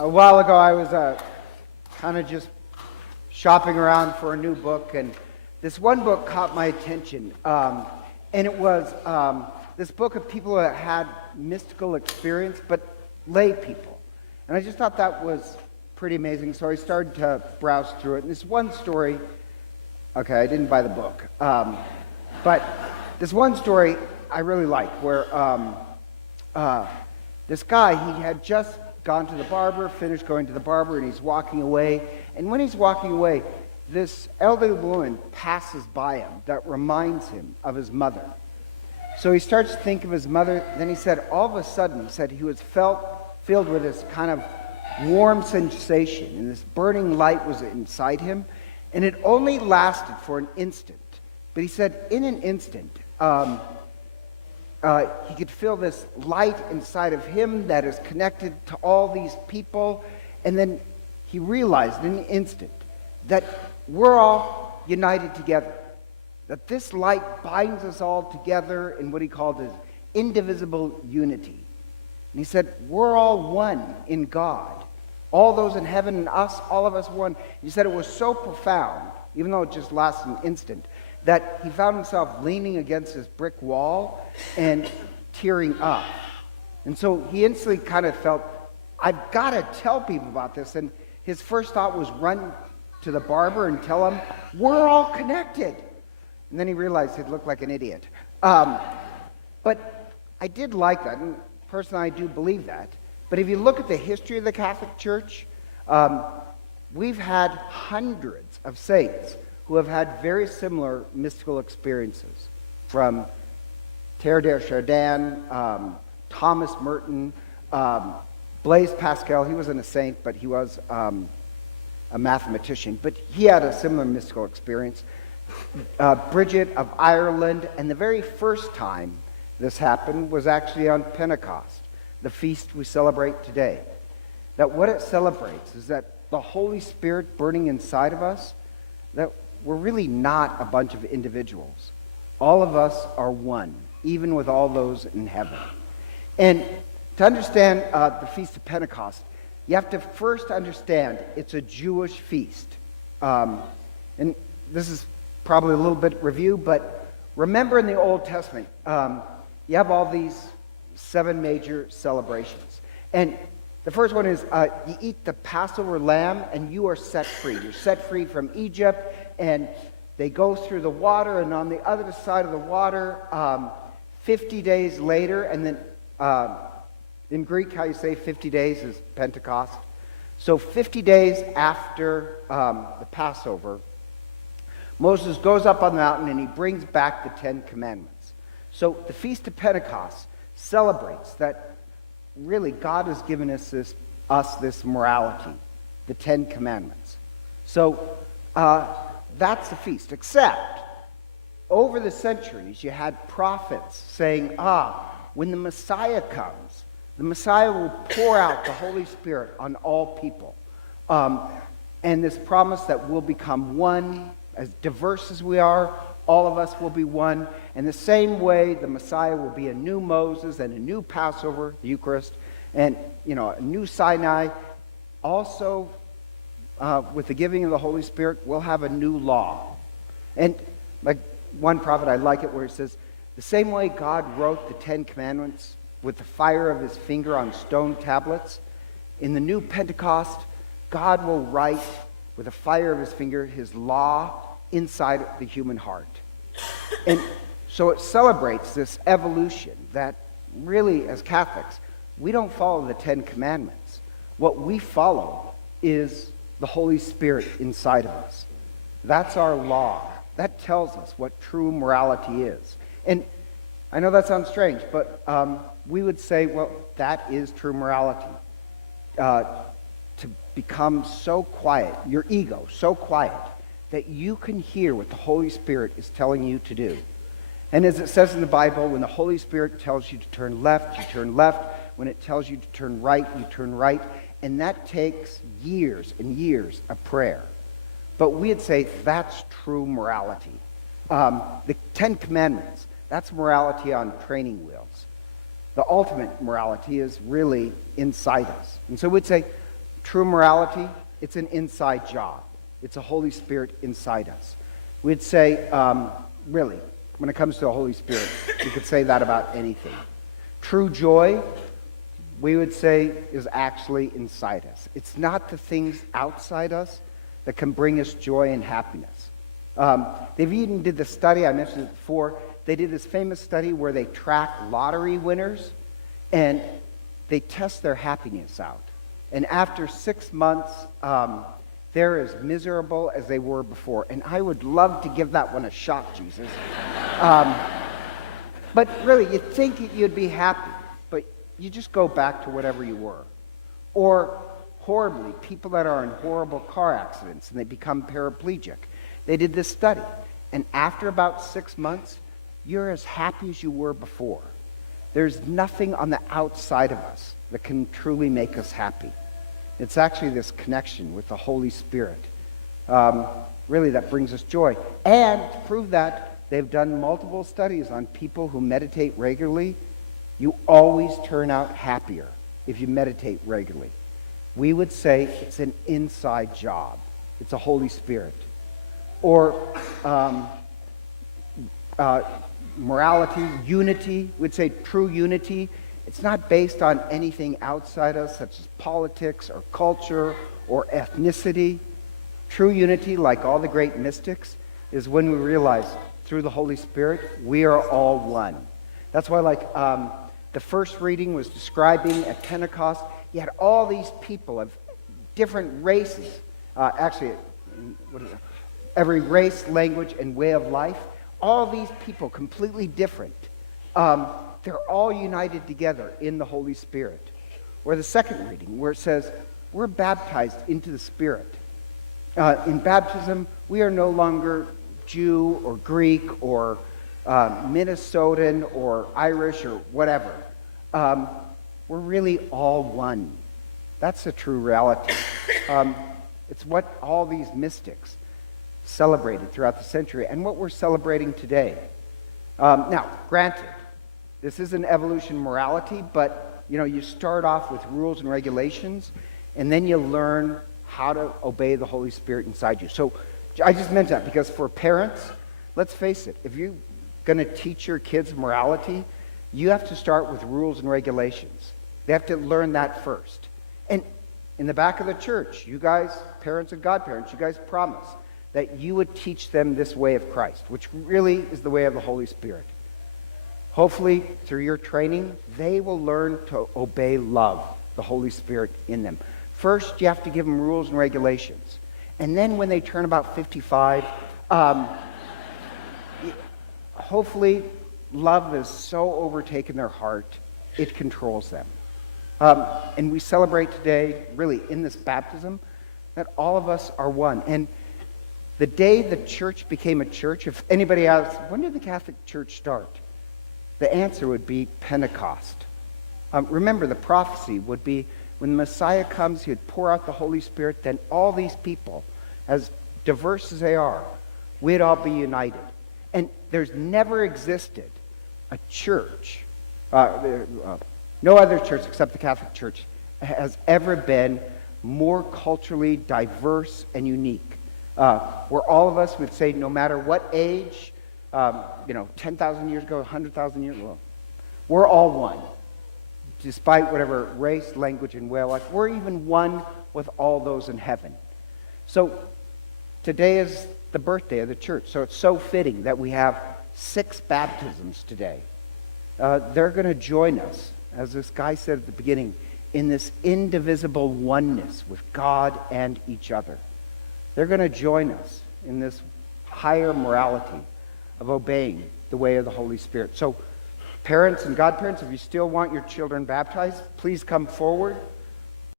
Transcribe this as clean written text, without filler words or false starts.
A while ago, I was kind of just shopping around for a new book, and this one book caught my attention. And it was this book of people that had mystical experience, but lay people. And I just thought that was pretty amazing, so I started to browse through it. And this one story, okay, I didn't buy the book, but this one story I really liked, where this guy, he had just gone to the barber, finished going to the barber, and he's walking away. And when he's walking away, this elderly woman passes by him that reminds him of his mother. So he starts to think of his mother. Then he said, all of a sudden, he said he was filled with this kind of warm sensation, and this burning light was inside him. And it only lasted for an instant. But he said, in an instant, he could feel this light inside of him that is connected to all these people. And then he realized in an instant that we're all united together, that this light binds us all together in what he called his indivisible unity. And he said, we're all one in God. All those in heaven and us, all of us one. He said it was so profound, even though it just lasted an instant, that he found himself leaning against this brick wall and tearing up. And so he instantly kind of felt, I've got to tell people about this. And his first thought was run to the barber and tell him, we're all connected. And then he realized he'd looked like an idiot. But I did like that, and personally I do believe that. But if you look at the history of the Catholic Church, we've had hundreds of saints who have had very similar mystical experiences, from Teilhard de Chardin, Thomas Merton, Blaise Pascal. He wasn't a saint, but he was a mathematician. But he had a similar mystical experience. Bridget of Ireland, and the very first time this happened was actually on Pentecost, the feast we celebrate today. That what it celebrates is that the Holy Spirit burning inside of us, that we're really not a bunch of individuals. All of us are one, even with all those in heaven. And to understand the Feast of Pentecost, you have to first understand it's a Jewish feast. And this is probably a little bit review, but remember in the Old Testament, you have all these 7 major celebrations. And the first one is you eat the Passover lamb and you are set free. You're set free from Egypt, and they go through the water, and on the other side of the water, 50 days later, and then in Greek, how you say 50 days is Pentecost. So 50 days after the Passover, Moses goes up on the mountain and he brings back the 10 Commandments. So the Feast of Pentecost celebrates that really God has given us this morality, the 10 Commandments. So that's the feast, except over the centuries you had prophets saying, when the Messiah comes, the Messiah will pour out the Holy Spirit on all people. And this promise that we'll become one, as diverse as we are, all of us will be one. And the same way, the Messiah will be a new Moses and a new Passover, the Eucharist, and a new Sinai. Also, with the giving of the Holy Spirit, we'll have a new law. And like one prophet, I like it, where he says, the same way God wrote the 10 Commandments with the fire of his finger on stone tablets, in the new Pentecost, God will write with the fire of his finger his law inside the human heart. And so it celebrates this evolution that really, as Catholics, we don't follow the 10 Commandments. What we follow is the Holy Spirit inside of us. That's our law. That tells us what true morality is. And I know that sounds strange, but we would say, well, that is true morality. To become so quiet, your ego so quiet, that you can hear what the Holy Spirit is telling you to do. And as it says in the Bible, when the Holy Spirit tells you to turn left, you turn left. When it tells you to turn right, you turn right. And that takes years and years of prayer. But we'd say that's true morality. The 10 Commandments, that's morality on training wheels. The ultimate morality is really inside us. And so we'd say True morality, it's an inside job. It's a Holy Spirit inside us. We'd say, really, when it comes to the Holy Spirit, we could say that about anything. True joy, we would say, is actually inside us. It's not the things outside us that can bring us joy and happiness. They've even did the study, I mentioned it before, they did this famous study where they track lottery winners and they test their happiness out. And after 6 months, they're as miserable as they were before. And I would love to give that one a shot, Jesus. But really, you'd think you'd be happy, but you just go back to whatever you were. Or horribly, people that are in horrible car accidents and they become paraplegic. They did this study, and after about 6 months, you're as happy as you were before. There's nothing on the outside of us that can truly make us happy. It's actually this connection with the Holy Spirit, really, that brings us joy. And to prove that, they've done multiple studies on people who meditate regularly. You always turn out happier if you meditate regularly. We would say it's an inside job. It's a Holy Spirit. Or morality, unity, we'd say true unity. It's not based on anything outside us, such as politics or culture or ethnicity. True unity, like all the great mystics, is when we realize through the Holy Spirit, we are all one. That's why, like, the first reading was describing at Pentecost, you had all these people of different races. Every race, language, and way of life. All these people, completely different. They're all united together in the Holy Spirit. Or the second reading, where it says, we're baptized into the Spirit. In baptism, we are no longer Jew or Greek or Minnesotan or Irish or whatever. We're really all one. That's a true reality. It's what all these mystics celebrated throughout the century and what we're celebrating today. Now, granted, this is an evolution morality, but you start off with rules and regulations, and then you learn how to obey the Holy Spirit inside you. So I just mentioned that because for parents, let's face it, if you're going to teach your kids morality, you have to start with rules and regulations. They have to learn that first. And in the back of the church, you guys, parents and godparents, you guys promise that you would teach them this way of Christ, which really is the way of the Holy Spirit. Hopefully, through your training, they will learn to obey love, the Holy Spirit in them. First, you have to give them rules and regulations. And then when they turn about 55, hopefully, love has so overtaken their heart, it controls them. And we celebrate today, really, in this baptism, that all of us are one. And the day the church became a church, if anybody asks, when did the Catholic Church start? The answer would be Pentecost. Remember, the prophecy would be when the Messiah comes, he would pour out the Holy Spirit, then all these people, as diverse as they are, we'd all be united. And there's never existed a church, no other church except the Catholic Church, has ever been more culturally diverse and unique. Where all of us would say, no matter what age, 10,000 years ago, 100,000 years ago, we're all one. Despite whatever race, language, and way of life, we're even one with all those in heaven. So today is the birthday of the church. So it's so fitting that we have 6 baptisms today. They're going to join us, as this guy said at the beginning, in this indivisible oneness with God and each other. They're going to join us in this higher morality of obeying the way of the Holy Spirit. So parents and godparents, if you still want your children baptized, please come forward.